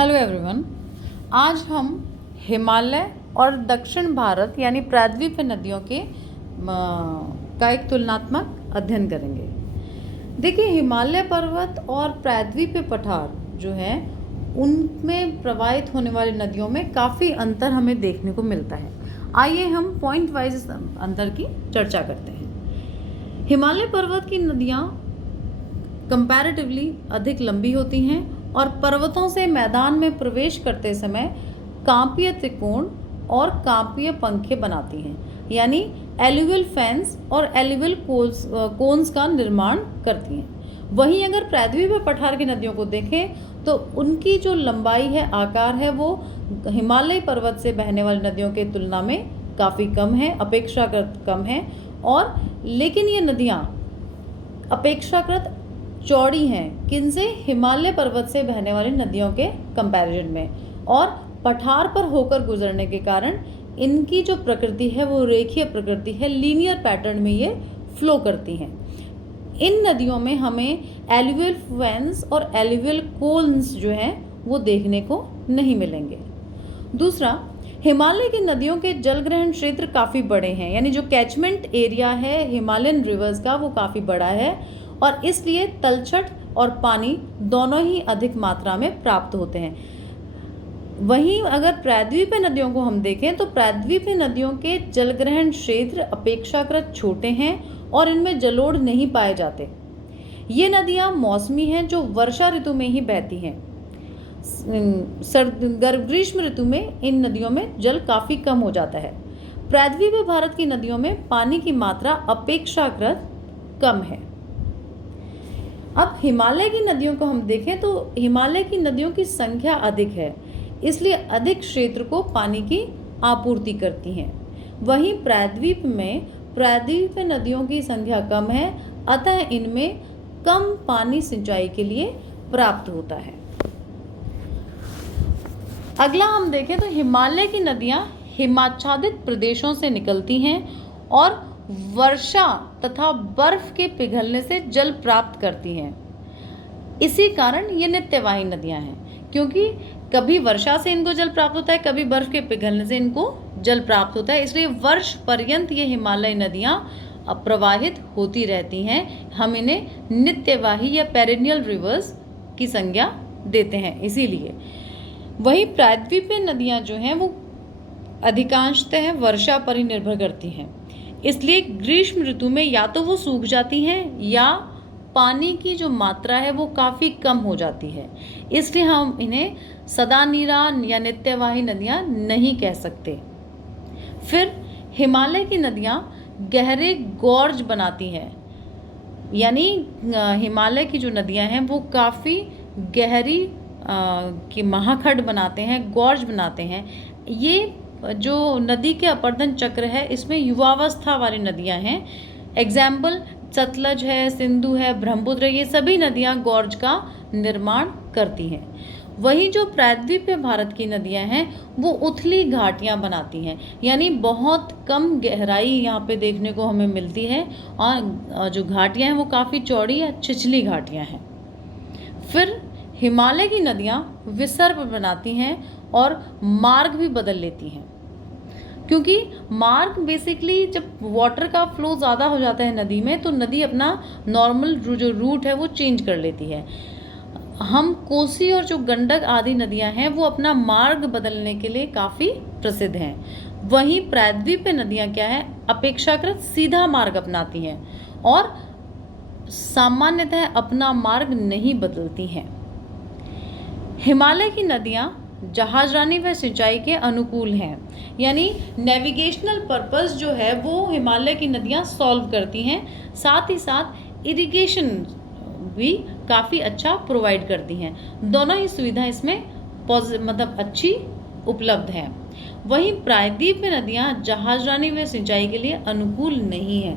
Hello everyone. आज हम हिमालय और दक्षिण भारत यानी प्रायद्वीपीय नदियों के का एक तुलनात्मक अध्ययन करेंगे। देखिए, हिमालय पर्वत और प्रायद्वीपीय पठार जो है उनमें प्रवाहित होने वाली नदियों में काफ़ी अंतर हमें देखने को मिलता है। आइए हम पॉइंट वाइज अंतर की चर्चा करते हैं। हिमालय पर्वत की नदियाँ कंपैरेटिवली अधिक लंबी होती हैं और पर्वतों से मैदान में प्रवेश करते समय कांपीय त्रिकोण और कांपीय पंखे बनाती हैं, यानी एल्यूवियल फैंस और एल्यूवियल कोन्स का निर्माण करती हैं। वहीं अगर प्रायद्वीपीय पठार की नदियों को देखें तो उनकी जो लंबाई है, आकार है, वो हिमालय पर्वत से बहने वाली नदियों की तुलना में काफ़ी कम है, अपेक्षाकृत कम है। और लेकिन ये नदियाँ अपेक्षाकृत चौड़ी हैं, किनसे? हिमालय पर्वत से बहने वाली नदियों के कंपैरिजन में। और पठार पर होकर गुजरने के कारण इनकी जो प्रकृति है वो रेखीय प्रकृति है, लीनियर पैटर्न में ये फ्लो करती हैं। इन नदियों में हमें एल्यूवियल फैंस और एल्यूवियल कोन्स जो हैं वो देखने को नहीं मिलेंगे। दूसरा, हिमालय की नदियों के जलग्रहण क्षेत्र काफ़ी बड़े हैं, यानी जो कैचमेंट एरिया है हिमालयन रिवर्स का वो काफ़ी बड़ा है और इसलिए तलछट और पानी दोनों ही अधिक मात्रा में प्राप्त होते हैं। वहीं अगर प्रायद्वीपीय नदियों को हम देखें तो प्रायद्वीपीय नदियों के जलग्रहण क्षेत्र अपेक्षाकृत छोटे हैं और इनमें जलोढ़ नहीं पाए जाते। ये नदियाँ मौसमी हैं जो वर्षा ऋतु में ही बहती हैं। ग्रीष्म ऋतु में इन नदियों में जल काफ़ी कम हो जाता है। प्रायद्वीपीय भारत की नदियों में पानी की मात्रा अपेक्षाकृत कम है। अब हिमालय की नदियों को हम देखें तो हिमालय की नदियों की संख्या अधिक है, इसलिए अधिक क्षेत्र को पानी की आपूर्ति करती हैं। वहीं प्रायद्वीप में प्रायद्वीपीय नदियों की संख्या कम है, अतः इनमें कम पानी सिंचाई के लिए प्राप्त होता है। अगला हम देखें तो हिमालय की नदियाँ हिमाच्छादित प्रदेशों से निकलती हैं और वर्षा तथा बर्फ के पिघलने से जल प्राप्त करती हैं। इसी कारण ये नित्यवाही नदियां हैं, क्योंकि कभी वर्षा से इनको जल प्राप्त होता है, कभी बर्फ के पिघलने से इनको जल प्राप्त होता है। इसलिए वर्ष पर्यंत ये हिमालय नदियां प्रवाहित होती रहती हैं। हम इन्हें नित्यवाही या पेरिनियल रिवर्स की संज्ञा देते हैं इसीलिए। वही प्रायद्वीपीय नदियां जो हैं वो अधिकांशतः वर्षा पर ही निर्भर करती हैं, इसलिए ग्रीष्म ऋतु में या तो वो सूख जाती हैं या पानी की जो मात्रा है वो काफ़ी कम हो जाती है। इसलिए हम इन्हें सदानीरा या नित्यवाही नदियाँ नहीं कह सकते। फिर हिमालय की नदियाँ गहरे गॉर्ज बनाती हैं, यानी हिमालय की जो नदियाँ हैं वो काफ़ी गहरी की महाखंड बनाते हैं, गॉर्ज बनाते हैं। ये जो नदी के अपर्दन चक्र है इसमें युवावस्था वाली नदियां हैं। एग्जाम्पल सतलज है, सिंधु है, ब्रह्मपुत्र, ये सभी नदियां गॉर्ज का निर्माण करती हैं। वहीं जो प्रायद्वीपीय भारत की नदियां हैं वो उथली घाटियां बनाती हैं, यानी बहुत कम गहराई यहाँ पे देखने को हमें मिलती है और जो घाटियां हैं वो काफ़ी चौड़ी या छिछली घाटियां हैं। फिर हिमालय की नदियाँ विसर्प बनाती हैं और मार्ग भी बदल लेती हैं, क्योंकि मार्ग बेसिकली जब वाटर का फ्लो ज़्यादा हो जाता है नदी में तो नदी अपना नॉर्मल जो रूट है वो चेंज कर लेती है। हम कोसी और जो गंडक आदि नदियां हैं वो अपना मार्ग बदलने के लिए काफ़ी प्रसिद्ध हैं। वहीं प्रायद्वीपीय नदियां क्या है, अपेक्षाकृत सीधा मार्ग अपनाती हैं और सामान्यतः अपना मार्ग नहीं बदलती हैं। हिमालय की नदियाँ जहाजरानी व सिंचाई के अनुकूल हैं, यानी नेविगेशनल पर्पस जो है वो हिमालय की नदियाँ सॉल्व करती हैं। साथ ही साथ इरिगेशन भी काफ़ी अच्छा प्रोवाइड करती हैं। दोनों ही सुविधा इसमें मतलब अच्छी उपलब्ध हैं। वहीं प्रायद्वीपीय नदियाँ जहाजरानी व सिंचाई के लिए अनुकूल नहीं हैं,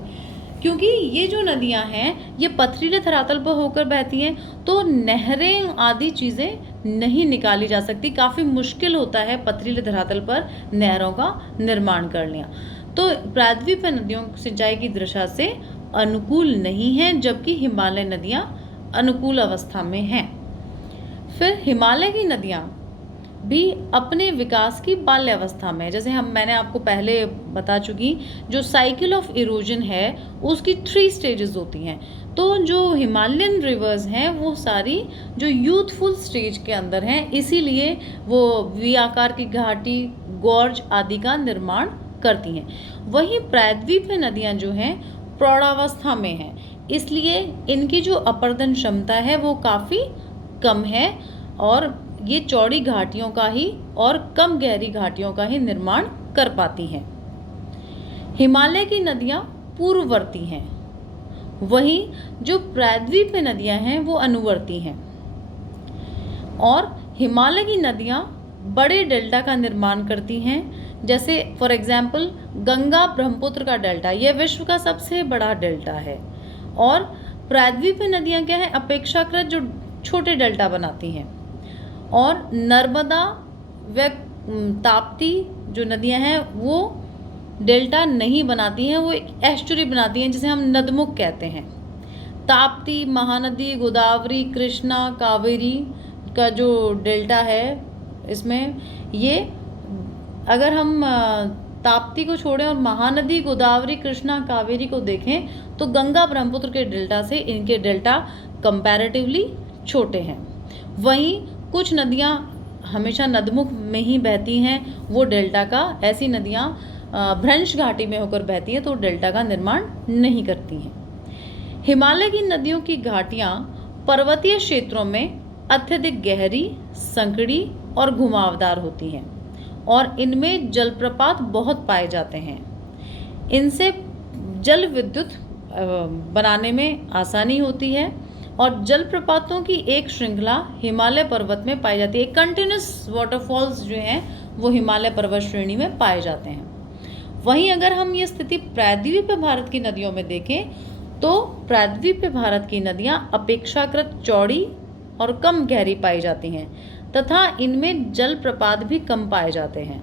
क्योंकि ये जो नदियां हैं ये पथरीले धरातल पर होकर बहती हैं, तो नहरें आदि चीज़ें नहीं निकाली जा सकती। काफ़ी मुश्किल होता है पथरीले धरातल पर नहरों का निर्माण करना। तो प्रायद्वीपीय नदियों सिंचाई की दृष्टि से अनुकूल नहीं हैं, जबकि हिमालय नदियाँ अनुकूल अवस्था में हैं। फिर हिमालय की नदियाँ भी अपने विकास की बाल्यावस्था में, जैसे मैंने आपको पहले बता चुकी, जो साइकिल ऑफ इरोजन है उसकी 3 स्टेजेस होती हैं। तो जो हिमालयन रिवर्स हैं वो सारी जो यूथफुल स्टेज के अंदर हैं, इसीलिए वो वी आकार की घाटी, गॉर्ज आदि का निर्माण करती हैं। वहीं प्रायद्वीपीय नदियाँ जो हैं प्रौढ़ावस्था में हैं, इसलिए इनकी जो अपर्दन क्षमता है वो काफ़ी कम है और ये चौड़ी घाटियों का ही और कम गहरी घाटियों का ही निर्माण कर पाती हैं। हिमालय की नदियाँ पूर्ववर्ती हैं, वहीं जो प्रायद्वीपीय नदियाँ हैं वो अनुवर्ती हैं। और हिमालय की नदियाँ बड़े डेल्टा का निर्माण करती हैं, जैसे फॉर एग्जाम्पल गंगा ब्रह्मपुत्र का डेल्टा, यह विश्व का सबसे बड़ा डेल्टा है। और प्रायद्वीपीय नदियाँ क्या है, अपेक्षाकृत जो छोटे डेल्टा बनाती हैं। और नर्मदा व ताप्ती जो नदियाँ हैं वो डेल्टा नहीं बनाती हैं, वो एक एस्चुरी बनाती हैं जिसे हम नदमुख कहते हैं। ताप्ती, महानदी, गोदावरी, कृष्णा, कावेरी का जो डेल्टा है इसमें, ये अगर हम ताप्ती को छोड़ें और महानदी, गोदावरी, कृष्णा, कावेरी को देखें तो गंगा ब्रह्मपुत्र के डेल्टा से इनके डेल्टा कंपैरेटिवली छोटे हैं। वहीं कुछ नदियाँ हमेशा नदमुख में ही बहती हैं, वो डेल्टा का, ऐसी नदियाँ भ्रंश घाटी में होकर बहती हैं तो डेल्टा का निर्माण नहीं करती हैं। हिमालय की नदियों की घाटियाँ पर्वतीय क्षेत्रों में अत्यधिक गहरी, संकड़ी और घुमावदार होती हैं और इनमें जलप्रपात बहुत पाए जाते हैं। इनसे जल विद्युत बनाने में आसानी होती है और जलप्रपातों की एक श्रृंखला हिमालय पर्वत में पाई जाती है। कंटिन्यूस वाटरफॉल्स जो हैं वो हिमालय पर्वत श्रेणी में पाए जाते हैं। वहीं अगर हम ये स्थिति प्रायद्वीपीय भारत की नदियों में देखें तो प्रायद्वीपीय भारत की नदियाँ अपेक्षाकृत चौड़ी और कम गहरी पाई जाती हैं तथा इनमें जलप्रपात भी कम पाए जाते हैं।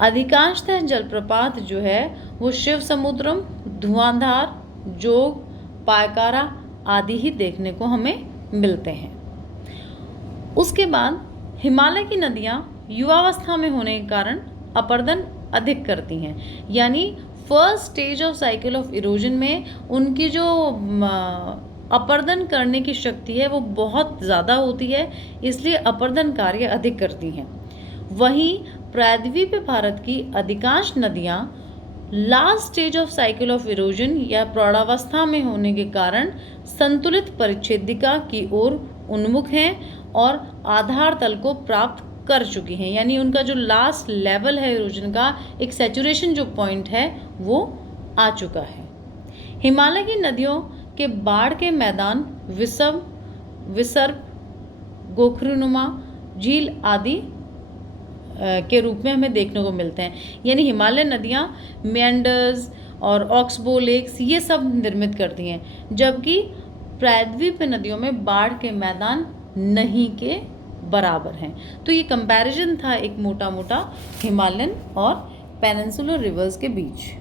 अधिकांशतः जलप्रपात जो है वो शिव समुद्रम, धुआंधार, जोग, पायकारा आदि ही देखने को हमें मिलते हैं। उसके बाद हिमालय की नदियाँ युवावस्था में होने के कारण अपर्दन अधिक करती हैं, यानी first stage of cycle of erosion में उनकी जो अपर्दन करने की शक्ति है वो बहुत ज़्यादा होती है, इसलिए अपर्दन कार्य अधिक करती हैं। वहीं प्रायद्वीपीय भारत की अधिकांश नदियाँ last stage of cycle of erosion या प्रौढ़ावस्था में होने के कारण संतुलित परिच्छेदिका की ओर उन्मुख हैं और आधार तल को प्राप्त कर चुकी हैं, यानी उनका जो लास्ट लेवल है इरोजन का, एक सैचुरेशन जो पॉइंट है वो आ चुका है। हिमालय की नदियों के बाढ़ के मैदान विसर्ग, गोखरुनुमा झील आदि के रूप में हमें देखने को मिलते हैं, यानी हिमालय नदियाँ मेंडर्स और ऑक्सबो लेक्स ये सब निर्मित करती हैं, जबकि प्रायद्वीपीय नदियों में बाढ़ के मैदान नहीं के बराबर हैं। तो ये कंपैरिजन था एक मोटा मोटा हिमालयन और पेनिनसुलर रिवर्स के बीच।